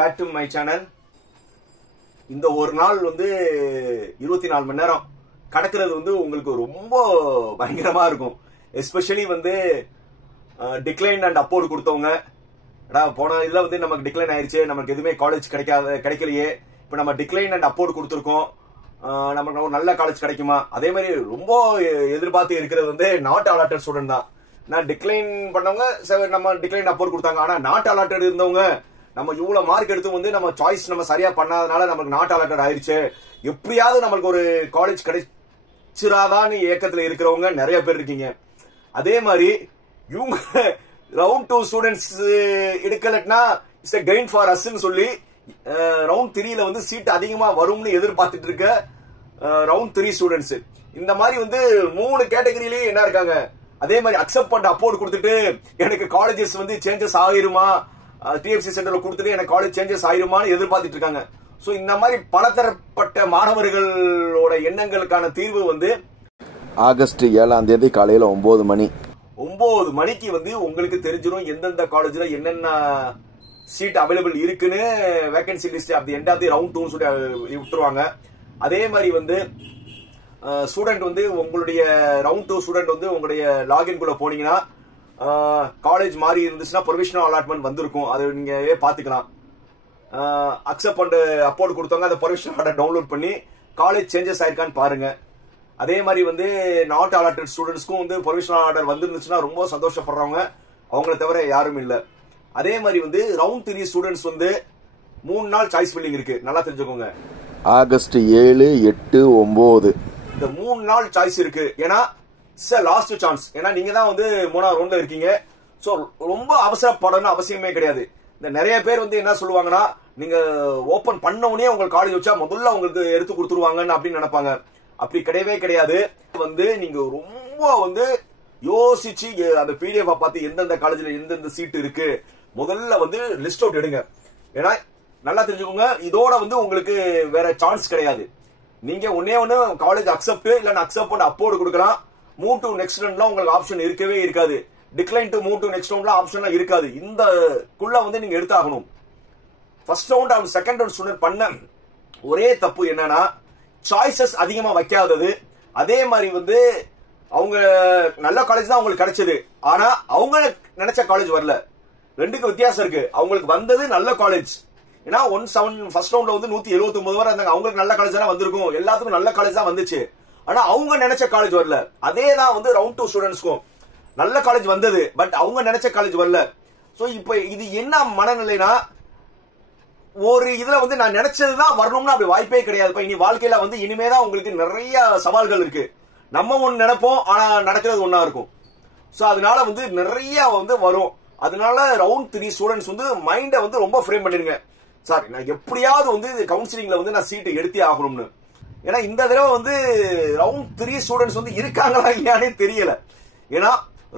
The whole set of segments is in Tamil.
Back to my channel. இந்த ஒரு நாள் வந்து 24 மணி நேரம் கடக்கிறது வந்து உங்களுக்கு ரொம்ப பயங்கரமா இருக்கும். எஸ்பெஷலி வந்து டிக்ளைன் அண்ட் அப்போர்ட் கொடுத்தவங்க, போன இதுல வந்து நமக்கு டிக்ளைன் ஆயிருச்சு, நமக்கு எதுவுமே காலேஜ் கிடைக்கலையே, இப்ப நம்ம டிக்ளைன் அண்ட் அப்போர்ட் கொடுத்துருக்கோம், நமக்கு ஒரு நல்ல காலேஜ் கிடைக்குமா? அதே மாதிரி ரொம்ப எதிர்பார்த்து இருக்கிறது வந்து நாட் அலாட்டட் ஸ்டூடெண்ட் தான். நான் டிக்ளைன் பண்ணவங்க நம்ம டிக்ளைன் அப்போர்ட் கொடுத்தாங்க, ஆனா நாட் அலாட்டட் இருந்தவங்க நம்ம இவ்வளவு மார்க் எடுத்து வந்து நம்ம சாய்ஸ் நம்ம சரியா பண்ணாதனால நமக்கு நாட் அலாட்டட் ஆயிருச்சு, எப்படியாவது நம்மளுக்கு ஒரு காலேஜ் கிடைச்சிராதான்னு ஏக்கத்துல இருக்கிறவங்க நிறைய பேர் இருக்கீங்க. அதே மாதிரி இவங்க ரவுண்ட் 2 ஸ்டூடெண்ட்ஸ் எடுக்கலன்னா இட்ஸ் எ கெயின் ஃபார் அஸ்ன்னு சொல்லி ரவுண்ட் 3ல வந்து சீட் அதிகமா வரும்னு எதிர்பார்த்துட்டு இருக்க ரவுண்ட் 3 ஸ்டூடெண்ட்ஸ் இந்த மாதிரி வந்து 3 கேட்டகரியிலேயே என்ன இருக்காங்க. அதே மாதிரி அக்செப்ட் பண்ண அப்போர்ட் கொடுத்துட்டு எனக்கு காலேஜஸ் வந்து சேஞ்சஸ் ஆகிருமா, டிஎஃப்சி சென்டர்ல கொடுத்துட்டு எனக்கு காலேஜ் சேஞ்சஸ் ஆயிருமான்னு எதிர்பார்த்துட்டு இருக்காங்க. சோ இந்த மாதிரி பலதரப்பட்ட மாணவர்களோட எண்ணங்களுக்கான தீர்வு வந்து ஆகஸ்ட் 7ஆம் தேதி காலையில 9 மணிக்கு வந்து உங்களுக்கு தெரிஞ்சிடும் எந்தெந்த காலேஜ்ல என்னென்ன சீட் அவைலபிள் இருக்குன்னு. வேகன்சி லிஸ்ட் அப்படி எண்ட் ஆஃப் தி ரவுண்ட் 2 சொல்லி விட்டுருவாங்க. அதே மாதிரி வந்து ஸ்டூடெண்ட் வந்து உங்களுடைய ரவுண்ட் 2 ஸ்டூடெண்ட் வந்து உங்களுடைய லாகின் குள்ள போனீங்கன்னா காலேஜ் மாறி இருந்துச்சுன்னா ப்ரொவிஷனல் அலாட்மெண்ட் வந்திருக்கும், அது நீங்க பாத்துக்கலாம். அக்செப்ட் பண்ண அப்போர்ட் கொடுத்தவங்க அந்த ப்ரொவிஷனல் ஆர்டர் டவுன்லோட் பண்ணி காலேஜ் சேஞ்சஸ் ஆயிருக்கான்னு பாருங்க. அதே மாதிரி வந்து நாட் அலாட்டட் ஸ்டூடெண்ட்ஸ்க்கும் வந்து ப்ரொவிஷனல் ஆர்டர் வந்துருந்துச்சுன்னா ரொம்ப சந்தோஷப்படுறவங்க அவங்கள தவிர யாரும் இல்ல. அதே மாதிரி வந்து ரவுண்ட் 3 ஸ்டூடெண்ட்ஸ் வந்து 3 நாள் சாய்ஸ் ஃபில்லிங் இருக்கு, நல்லா தெரிஞ்சுக்கோங்க. ஆகஸ்ட் 7, 8, 9 இந்த 3 நாள் சாய்ஸ் இருக்கு. ஏன்னா லாஸ்ட் சான்ஸ், ஏன்னா நீங்க தான் வந்து 3ஆவது ரவுண்ட்ல இருக்கீங்க. சோ ரொம்ப அவசரப்படணும் அவசியமே கிடையாது. இந்த நிறைய பேர் வந்து என்ன சொல்லுவாங்கன்னா, நீங்க ஓபன் பண்ண உடனே உங்களுக்கு காலேஜ் வச்சா முதல்ல உங்களுக்கு எடுத்து கொடுத்துருவாங்கன்னு அப்படின்னு நினைப்பாங்க. அப்படி கிடையவே கிடையாது. வந்து நீங்க ரொம்ப வந்து யோசிச்சு அந்த பிடிஎஃப் பார்த்து எந்தெந்த காலேஜ்ல எந்தெந்த சீட் இருக்கு முதல்ல வந்து லிஸ்ட் அவுட் எடுங்க. ஏன்னா நல்லா தெரிஞ்சுக்கோங்க, இதோட வந்து உங்களுக்கு வேற சான்ஸ் கிடையாது. நீங்க ஒன்னே ஒண்ணு காலேஜ் அக்செப்ட் இல்ல அக்செப்ட் பண்ண அப்போர்ட் கொடுக்கலாம். மூவ் டு நெக்ஸ்ட் ரவுண்ட்லாம் உங்களுக்கு ஆப்ஷன் இருக்கவே இருக்காது. Decline to move to next ரவுண்ட்லாம் ஆப்ஷன்லாம் இருக்காது. இந்த குள்ள வந்து நீங்க எடுத்தாகணும். First round and second round student பண்ண ஒரே தப்பு என்னன்னா சாய்ஸஸ் அதிகமா வைக்காதது. அதே மாதிரி வந்து அவங்க நல்ல காலேஜ் தான் அவங்களுக்கு கிடைச்சது, ஆனா அவங்க நினைச்ச காலேஜ் வரல. ரெண்டுக்கு வித்தியாசம் இருக்கு. அவங்களுக்கு வந்தது நல்ல காலேஜ். ஏன்னா 17 ஃபர்ஸ்ட் ரவுண்ட்ல வந்து 179 வரை இருந்தாங்க, அவங்களுக்கு நல்ல காலேஜ் தான் வந்திருக்கும், எல்லாத்துக்கும் நல்ல காலேஜ் தான் வந்துச்சு, ஆனா அவங்க நினைச்ச காலேஜ் வரல. அதே தான் வந்து ரவுண்ட் 2 ஸ்டூடெண்ட்ஸ்க்கும் நல்ல காலேஜ் வந்தது, பட் அவங்க நினைச்ச காலேஜ் வரல. சோ இப்ப இது என்ன மனநிலைனா, ஒரு இதுல வந்து நான் நினைச்சதுதான் வரணும்னு அப்படி வாய்ப்பே கிடையாது. இனி வாழ்க்கையில வந்து இனிமேதான் உங்களுக்கு நிறைய சவால்கள் இருக்கு. நம்ம ஒண்ணு நினைப்போம், ஆனா நடக்கிறது ஒன்னா இருக்கும். சோ அதனால வந்து நிறைய வந்து வரும். அதனால ரவுண்ட் 3 ஸ்டூடெண்ட்ஸ் வந்து மைண்ட வந்து ரொம்ப ஃப்ரேம் பண்ணிருங்க. சார் நான் எப்படியாவது வந்து கவுன்சிலிங்ல வந்து நான் சீட்டு எடுத்தே ஆகணும்னு. ஏன்னா இந்த தடவை வந்து ரவுண்ட் 3 ஸ்டூடெண்ட்ஸ் வந்து இருக்காங்களா இல்லையானே தெரியல. ஏன்னா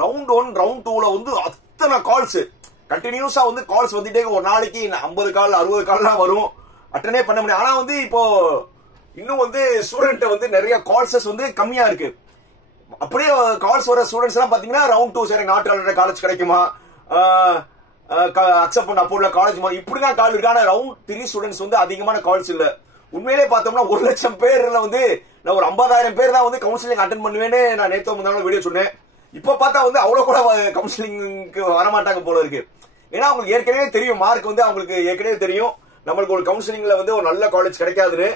ரவுண்ட் 1 ரவுண்ட் 2ல வந்து அத்தனை கால்ஸ் கண்டினியூஸா வந்து கால்ஸ் வந்துட்டே, ஒரு நாளைக்கு 50 கால் 60 கால்லாம் வரும், அட்டனே பண்ண முடியும். ஆனா வந்து இப்போ இன்னும் வந்து ஸ்டூடெண்ட் வந்து நிறைய கால்ஸஸ் வந்து கம்மியா இருக்கு. அப்படியே கால்ஸ் வர ஸ்டூடெண்ட்ஸ் எல்லாம் பாத்தீங்கன்னா ரவுண்ட் 2 சரி நாட் அலாட்டட் காலேஜ் கிடைக்குமா, அக்செப்ட் பண்ண அப்போர்ட்ல காலேஜ் இப்படிதான் கால் இருக்கு. ஆனா ரவுண்ட் 3 ஸ்டூடெண்ட்ஸ் வந்து அதிகமான கால்ஸ் இல்ல. உண்மையிலே பார்த்தோம்னா 1 லட்சம் பேர்ல வந்து நான் ஒரு 50,000 பேர் தான் வந்து கவுன்சிலிங் அட்டென்ட் பண்ணுவேன்னு நான் நேத்து முன்னாடி வீடியோ சொன்னேன். இப்ப பார்த்தா வந்து அவ்வளவு கூட கவுன்சிலிங்க்கு வரமாட்டாங்க போல இருக்கு. ஏன்னா அவங்களுக்கு ஏற்கனவே தெரியும், மார்க் வந்து அவங்களுக்கு ஏற்கனவே தெரியும் நம்மளுக்கு ஒரு கவுன்சிலிங்ல வந்து ஒரு நல்ல காலேஜ் கிடைக்காதுன்னு.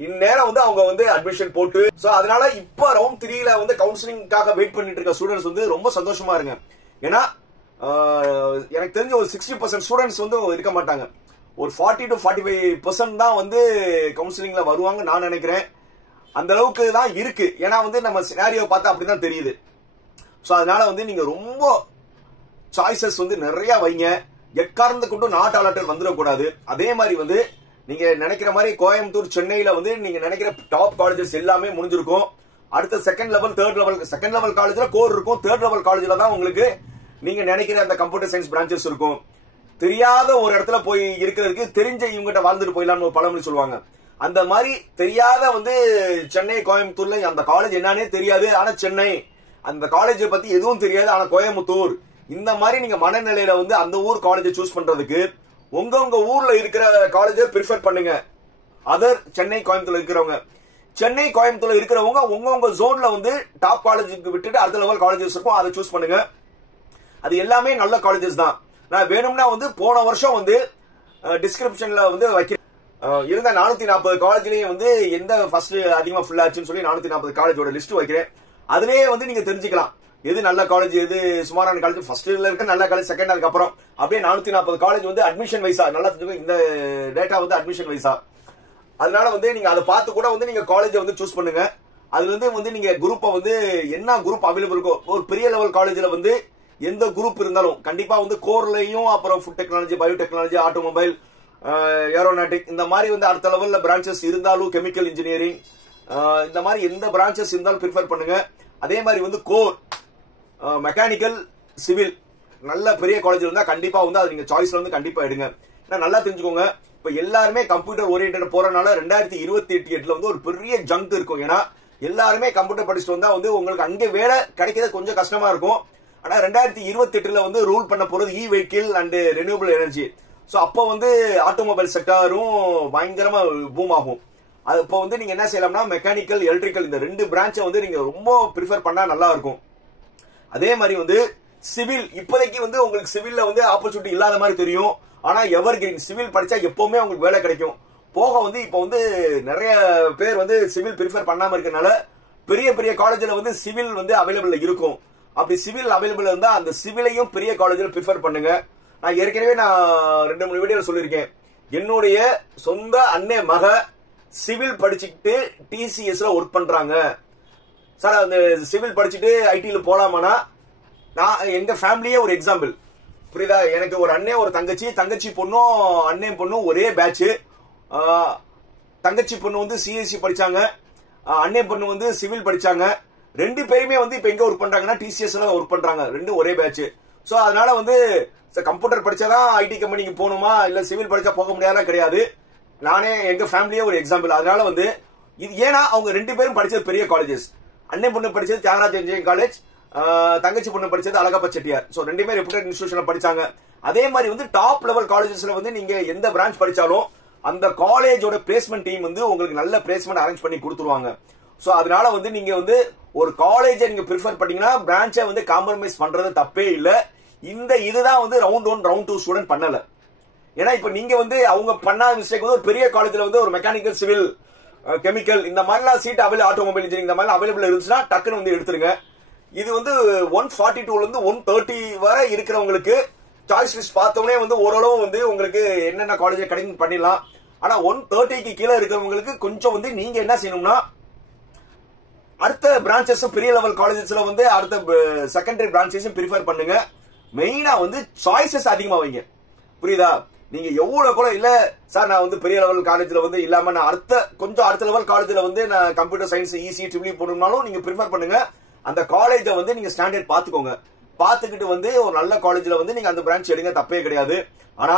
இந்நேரம் வந்து அவங்க வந்து அட்மிஷன் போட்டு, சோ அதனால இப்ப ரவுண்ட் 3ல வந்து கவுன்சிலிங்காக வெயிட் பண்ணிட்டு இருக்க ஸ்டூடெண்ட்ஸ் வந்து ரொம்ப சந்தோஷமா இருங்க. ஏன்னா எனக்கு தெரிஞ்ச ஒரு 60% ஸ்டூடெண்ட்ஸ் வந்து இருக்க மாட்டாங்க, ஒரு 40 to 45% தான் வந்து கவுன்சிலிங்ல வருவாங்க நான் நினைக்கிறேன். அந்த அளவுக்கு தான் இருக்கு. ஏன்னா வந்து நம்ம சினாரியோ பார்த்தா அப்படிதான் தெரியுது. சோ அதனால வந்து நீங்க ரொம்ப சாய்ஸஸ் வந்து நிறைய வைங்க. எக்காரணத்தை கொண்டு நாட் அலாட்டட் வந்துடக்கூடாது. அதே மாதிரி வந்து நீங்க நினைக்கிற மாதிரி கோயம்புத்தூர் சென்னையில வந்து நீங்க நினைக்கிற டாப் காலேஜஸ் எல்லாமே முடிஞ்சிருக்கும். அடுத்த செகண்ட் லெவல் காலேஜ்ல கோர் இருக்கும். தேர்ட் லெவல் காலேஜ்ல தான் உங்களுக்கு நீங்க நினைக்கிற அந்த கம்ப்யூட்டர் சயின்ஸ் பிரான்ச்சஸ் இருக்கும். தெரியாத ஒரு இடத்துல போய் இருக்கிறதுக்கு தெரிஞ்ச இவங்ககிட்ட வாழ்ந்துட்டு போயிடலாம்னு ஒரு பழமொழி சொல்லுவாங்க. அந்த மாதிரி தெரியாத வந்து சென்னை கோயம்புத்தூர்ல அந்த காலேஜ் என்னன்னே தெரியாது, ஆனா சென்னை அந்த காலேஜை பத்தி எதுவும் தெரியாது, ஆனா கோயம்புத்தூர், இந்த மாதிரி நீங்க மனநிலையில வந்து அந்த ஊர் காலேஜை சூஸ் பண்றதுக்கு உங்க ஊர்ல இருக்கிற காலேஜை ப்ரிஃபர் பண்ணுங்க. அதர் சென்னை கோயம்புத்தூர்ல இருக்கிறவங்க, சென்னை கோயம்புத்தூர்ல இருக்கிறவங்க உங்க ஜோன்ல வந்து டாப் காலேஜுக்கு விட்டுட்டு அடுத்த லெவல் காலேஜஸ் இருக்கும், அதை சூஸ் பண்ணுங்க. அது எல்லாமே நல்ல காலேஜஸ் தான். நான் வேணும்னா வந்து போன வருஷம் வந்து டிஸ்கிரிப்ஷன்ல வந்து வைக்கிறேன். இருந்த 440 காலேஜ்லயும் வந்து எந்த ஃபர்ஸ்ட் அதிகமா ஃபுல் ஆச்சுன்னு சொல்லி 440 காலேஜோட லிஸ்ட் வைக்கிறேன். அதுலயே வந்து நீங்க தெரிஞ்சுக்கலாம் எது நல்ல காலேஜ், எது சுமாரான காலேஜ். ஃபர்ஸ்ட்ல இருக்க நல்ல காலேஜ், செகண்ட் அதுக்கு அப்புறம் அப்படியே 440 காலேஜ் வந்து அட்மிஷன் வைஸா நல்லா தெரிஞ்சுக்கோங்க. இந்த டேட்டா வந்து அட்மிஷன் வைஸா. அதனால வந்து நீங்க அதை பார்த்து கூட வந்து நீங்க காலேஜை வந்து சூஸ் பண்ணுங்க. அதுல இருந்து வந்து நீங்க குரூப்பை வந்து என்ன குரூப் அவைலபிள் இருக்கோ, ஒரு பெரிய லெவல் காலேஜ்ல வந்து எந்த குரூப் இருந்தாலும் கண்டிப்பா வந்து கோர்லயும், அப்புறம் food technology, biotechnology, automobile, aeronautic, இந்த மாதிரி வந்து அடுத்த லெவல்ல பிரான்ச்சஸ் இருந்தாலும், கெமிக்கல் இன்ஜினியரிங், இந்த மாதிரி எந்த பிரான்ச்சஸ் இருந்தாலும் ப்ரிஃபர் பண்ணுங்க. அதே மாதிரி வந்து கோர், மெக்கானிக்கல், சிவில் நல்ல பெரிய காலேஜ் இருந்தா கண்டிப்பா வந்து அது நீங்க சாய்ஸ்ல வந்து கண்டிப்பா எடுங்க. நல்லா தெரிஞ்சுக்கோங்க, இப்ப எல்லாருமே கம்ப்யூட்டர் ஓரியன்டட் போறதுனால 2028 வந்து ஒரு பெரிய ஜங்க் இருக்கும். ஏன்னா எல்லாருமே கம்ப்யூட்டர் படிச்சுட்டு வந்தா வந்து உங்களுக்கு அங்கே வேலை கிடைக்கிறது கொஞ்சம் கஷ்டமா இருக்கும். ஆனா 2028 வந்து ரூல் பண்ண போறது E vehicle and renewable energy. So அப்போ வந்து ஆட்டோமொபைல் செக்டாரும் பயங்கரமா பூம் ஆகும். அது இப்போ வந்து நீங்க என்ன செய்யலாம்னா மெக்கானிக்கல், எலக்ட்ரிக்கல் இந்த 2 பிரான்ச்சை வந்து நீங்க ரொம்ப ப்ரிஃபர் பண்ணா நல்லா இருக்கும். அதே மாதிரி வந்து சிவில், இப்போதைக்கு வந்து உங்களுக்கு சிவில்ல வந்து ஆப்பர்ச்சுனிட்டி இல்லாத மாதிரி தெரியும். ஆனா எவர் கிரீன், சிவில் படிச்சா எப்பவுமே உங்களுக்கு வேலை கிடைக்கும். போக வந்து இப்ப வந்து நிறைய பேர் வந்து சிவில் ப்ரிஃபர் பண்ணாம இருக்கனால பெரிய பெரிய காலேஜ்ல வந்து சிவில் வந்து அவைலபிள் இருக்கும். அப்படி சிவில் அவைலபிள் இருந்தா அந்த சிவிலையும் பெரிய காலேஜ்ல ப்ரிஃபர் பண்ணுங்க. நான் ஏற்கனவே 2-3 வீடியோல சொல்லியிருக்கேன். என்னுடைய சொந்த அண்ணே மக சிவில் படிச்சுட்டு டிசிஎஸ்ல ஒர்க் பண்றாங்க. சார் அந்த சிவில் படிச்சுட்டு ஐடில போலாமானா, நான் எங்க ஃபேமிலியே ஒரு எக்ஸாம்பிள், புரியுதா? எனக்கு ஒரு அண்ணே ஒரு தங்கச்சி, தங்கச்சி பொண்ணும் அண்ணே பொண்ணும் ஒரே பேட்ச். தங்கச்சி பொண்ணு வந்து சிஎஸ்சி படிச்சாங்க, அண்ணே பொண்ணு வந்து சிவில் படிச்சாங்க. 2 பேருமே வந்து இப்ப எங்க ஒர்க் பண்றாங்கன்னா டிசிஎஸ்ல ஒர்க் பண்றாங்க. 2 ஒரே பேட்ச். சோ அதனால வந்து கம்ப்யூட்டர் படிச்சாதான் ஐடி கம்பெனிக்கு போகணுமா, இல்ல சிவில் படிச்சா போக முடியாதா கிடையாது. நானே எங்க ஃபேமிலியே ஒரு எக்ஸாம்பிள். அதனால வந்து இது ஏன்னா அவங்க 2 பேரும் படிச்சது பெரிய காலேஜஸ். அண்ணே பொண்ணு படிச்சது தியாகராஜ இன்ஜினியரிங் காலேஜ், தங்கச்சி பொண்ணு படிச்சது அழகப்பா செட்டியார். சோ 2 ரெப்யூட்டட் இன்ஸ்டிடியூஷன்ல படிச்சாங்க. அதே மாதிரி வந்து டாப் லெவல் காலேஜஸ்ல வந்து நீங்க எந்த பிரான்ச் படிச்சாலும் அந்த காலேஜோட பிளேஸ்மெண்ட் டீம் வந்து உங்களுக்கு நல்ல பிளேஸ்மெண்ட் அரேஞ்ச் பண்ணி கொடுத்துருவாங்க. சோ அதனால வந்து நீங்க வந்து ஒரு காலேஜை நீங்க ப்ரிஃபர் பண்ணீங்கன்னா பிரான்ச்சை வந்து காம்ப்ரமைஸ் பண்றது தப்பே இல்ல. இதுதான் வந்து ரவுண்ட் 1 ரவுண்ட் 2 ஸ்டூடெண்ட் பண்ணல. ஏன்னா இப்ப நீங்க வந்து அவங்க பண்ணாத மிஸ்டேக் வந்து ஒரு பெரிய காலேஜ்ல வந்து ஒரு மெக்கானிக்கல், சிவில், கெமிக்கல் இந்த மாதிரிலாம் சீட் அவைலபிள், ஆட்டோமொபைல் இன்ஜினியரிங் இந்த மாதிரி அவைலபிள் இருந்துச்சுன்னா டக்குன்னு வந்து எடுத்துருங்க. இது வந்து 142 இருந்து 130 வரை இருக்கிறவங்களுக்கு சாய்ஸ் லிஸ்ட் பார்த்தோன்னே வந்து ஓரளவு வந்து உங்களுக்கு என்னென்ன காலேஜ் கிடைக்கும் பண்ணிடலாம். ஆனா 130க்கு கீழே இருக்கிறவங்களுக்கு கொஞ்சம் வந்து நீங்க என்ன செய்யணும்னா அடுத்த பிரான்ச்சஸ் பெரிய லெவல் காலேஜஸ்ல வந்து அடுத்த செகண்டரி பிரான்ச்சஸும் ப்ரிஃபர் பண்ணுங்க. மெயினா வந்து சாய்ஸஸ் அதிகமா வைங்க, புரியுதா? நீங்க எவ்வளவு கூட இல்ல சார் நான் வந்து பெரிய லெவல் காலேஜ்ல வந்து இல்லாம நான் அடுத்த லெவல் காலேஜ்ல வந்து நான் கம்ப்யூட்டர் சயின்ஸ், ஈசி, ட்ரிபிள் போடணும்னாலும் நீங்க ப்ரிஃபர் பண்ணுங்க. அந்த காலேஜை வந்து நீங்க ஸ்டாண்டர்ட் பாத்துக்கோங்க. பாத்துக்கிட்டு வந்து ஒரு நல்ல காலேஜ்ல வந்து நீங்க அந்த பிரான்ச் எடுங்க, தப்பே கிடையாது. ஆனா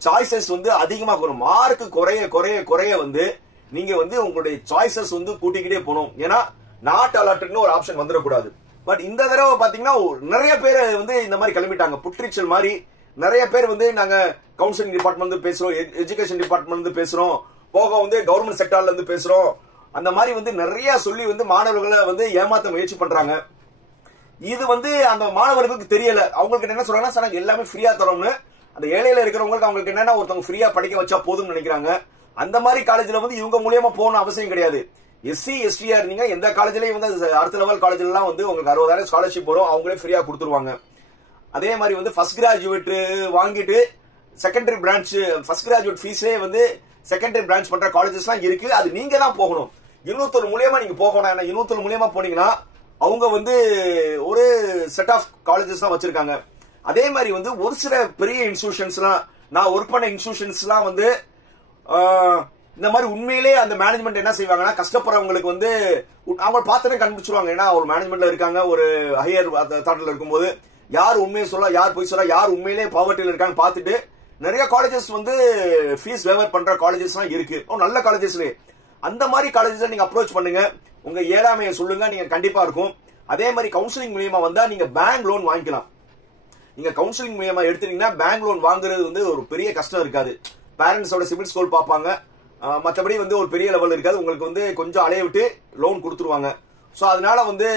சாய்ஸஸ் வந்து அதிகமா வரும். மார்க் குறைய குறைய குறைய வந்து நீங்க வந்து உங்களுடைய சாய்ஸஸ் வந்து கூட்டிக்கிட்டே போகணும். ஏன்னா நாட் அலாட்டட்னு ஒரு ஆப்ஷன் வந்துடக்கூடாது. பட் இந்த தடவை பாத்தீங்கன்னா நிறைய பேர் வந்து இந்த மாதிரி கிளம்பிட்டாங்க. புட்ரிச்சல் மாதிரி நிறைய பேர் வந்து நாங்க கவுன்சிலிங் டிபார்ட்மெண்ட் வந்து பேசுறோம், எஜுகேஷன் டிபார்ட்மெண்ட் வந்து பேசுறோம், போக வந்து கவர்மெண்ட் செக்டார்ல இருந்து பேசுறோம், அந்த மாதிரி வந்து நிறைய சொல்லி வந்து மாணவர்களை வந்து ஏமாத்த முயற்சி பண்றாங்க. இது வந்து அந்த மாணவர்களுக்கு தெரியல. அவங்களுக்கு என்ன சொல்றாங்கன்னா சார் நாங்க எல்லாமே ஃப்ரீயா தரோம்னு. அந்த ஏழையில இருக்கிறவங்களுக்கு அவங்களுக்கு என்னன்னா ஒருத்தவங்க ஃப்ரீயா படிக்க வச்சா போதும்னு நினைக்கிறாங்க. அந்த மாதிரி காலேஜ்ல வந்து இவங்க மூலியமா போகணும் அவசியம் கிடையாது. எஸ்சி எஸ்டியா இருந்தீங்க எந்த காலேஜ்லயும் வந்து அடுத்த லெவல் காலேஜ்ல எல்லாம் வந்து உங்களுக்கு 60,000 ஸ்காலர்ஷிப் வரும், அவங்களே ஃப்ரீயா கொடுத்துருவாங்க. அதே மாதிரி வந்து ஃபர்ஸ்ட் கிராஜுவேட் வாங்கிட்டு செகண்டரி பிரான்ச் ஃபர்ஸ்ட் கிராஜுவேட் ஃபீஸே வந்து செகண்டரி பிரான்ச் பண்ற காலேஜஸ் எல்லாம் இருக்கு. அது நீங்க தான் போகணும். 201 மூலியமா நீங்க போகணும். ஏன்னா 201 மூலியமா போனீங்கன்னா அவங்க வந்து ஒரு செட் ஆஃப் காலேஜஸ் தான் வச்சிருக்காங்க. அதே மாதிரி வந்து ஒரு சில பெரிய இன்ஸ்டிடியூஷன்ஸ்லாம், நான் ஒர்க் பண்ண இன்ஸ்டிடியூஷன்ஸ்லாம் வந்து இந்த மாதிரி உண்மையிலே அந்த மேனேஜ்மெண்ட் என்ன செய்வாங்கன்னா கஷ்டப்படுறவங்களுக்கு வந்து அவங்க பார்த்தனே கண்டுபிடிச்சிருவாங்க. ஏன்னா ஒரு மேனேஜ்மெண்ட்ல இருக்காங்க, ஒரு ஹையர் தாட்ல இருக்கும்போது யார் உண்மையை சொல்ல, யார் போய் சொல்ல, யார் உண்மையிலே பாவர்ட்டியில இருக்காங்க பார்த்துட்டு நிறைய காலேஜஸ் வந்து ஃபீஸ் வேவர் பண்ற காலேஜஸ் எல்லாம் இருக்கு, நல்ல காலேஜஸ்லயே. அந்த மாதிரி காலேஜஸ் நீங்க அப்ரோச் பண்ணுங்க, உங்க ஏழாமையை சொல்லுங்க, நீங்க கண்டிப்பா இருக்கும். அதே மாதிரி கவுன்சிலிங் மூலியமா வந்தா நீங்க பேங்க் லோன் வாங்கிக்கலாம். நீங்க கவுன்சிலிங் மூலமா எடுத்துட்டீங்கன்னா பேங்க் லோன் வாங்குறது வந்து ஒரு பெரிய கஷ்டம் இருக்காது. பேரண்ட்ஸோட சிபில் ஸ்கோர் பார்ப்பாங்க, மற்றபடி வந்து ஒரு பெரிய லெவல் இருக்காது. உங்களுக்கு வந்து கொஞ்சம் அலைய விட்டு லோன் கொடுத்துருவாங்க. ஸோ அதனால வந்து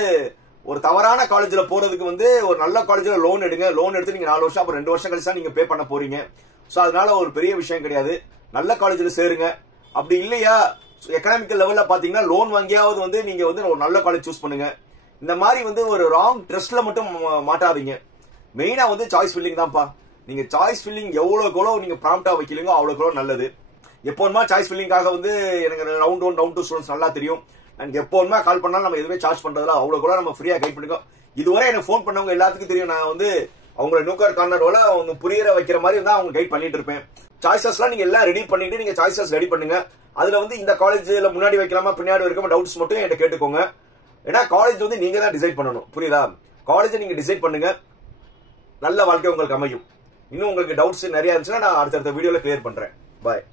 ஒரு தவறான காலேஜில் போறதுக்கு வந்து ஒரு நல்ல காலேஜில் லோன் எடுங்க. லோன் எடுத்து நீங்க 4 வருஷம் அப்புறம் 2 வருஷம் கழிச்சா நீங்க பே பண்ண போறீங்க. ஸோ அதனால ஒரு பெரிய விஷயம் கிடையாது. நல்ல காலேஜில் சேருங்க. அப்படி இல்லையா எக்கனாமிக்கல் லெவல்ல பாத்தீங்கன்னா லோன் வாங்கியாவது வந்து நீங்க வந்து ஒரு நல்ல காலேஜ் சூஸ் பண்ணுங்க. இந்த மாதிரி வந்து ஒரு ராங் ட்ரஸ்ட்ல மட்டும் மாட்டாதீங்க. மெயினா வந்து சாய்ஸ் ஃபில்லிங் தான்ப்பா. நீங்க சாய்ஸ் ஃபில்லிங் எவ்வளவு நீங்க ப்ராம்ப்டா வைக்கலீங்க அவ்வளவு நல்லது. எப்போதுமா சாய்ஸ் ஃபில்லிங்காக வந்து எனக்கு ரவுண்ட் 1 ரவுண்ட் 2 ஸ்டூடெண்ட்ஸ் நல்லா தெரியும். எனக்கு எப்போதுமா கால் பண்ணாலும் நம்ம எதுவுமே சார்ஜ் பண்றதுல அவ்வளவு நம்ம ஃப்ரீயா கைட் பண்ணிக்கோம். இதுவரை எனக்கு ஃபோன் பண்ணவங்க எல்லாத்துக்கும் தெரியும். நான் வந்து அவங்கள நூக்கர் கார்னரோட அவங்க புரியற வைக்கிற மாதிரி தான் அவங்க கைட் பண்ணிட்டு இருப்பேன். சாய்ஸஸ்லாம் நீங்க எல்லாம் ரெடி பண்ணிட்டு நீங்க சாய்ஸஸ் ரெடி பண்ணுங்க. அதுல வந்து இந்த காலேஜ்ல முன்னாடி வைக்கலாமா பின்னாடி வைக்காம டவுட்ஸ் மட்டும் என்கிட்ட கேட்டுக்கோங்க. ஏன்னா காலேஜ் வந்து நீங்க தான் டிசைட் பண்ணணும். புரியுதா? காலேஜை நீங்க டிசைட் பண்ணுங்க. நல்ல வாழ்க்கை உங்களுக்கு அமையும். இன்னும் உங்களுக்கு டவுட்ஸ் நிறைய இருந்துச்சுன்னா நான் அடுத்தடுத்த வீடியோல கிளியர் பண்றேன். பாய்.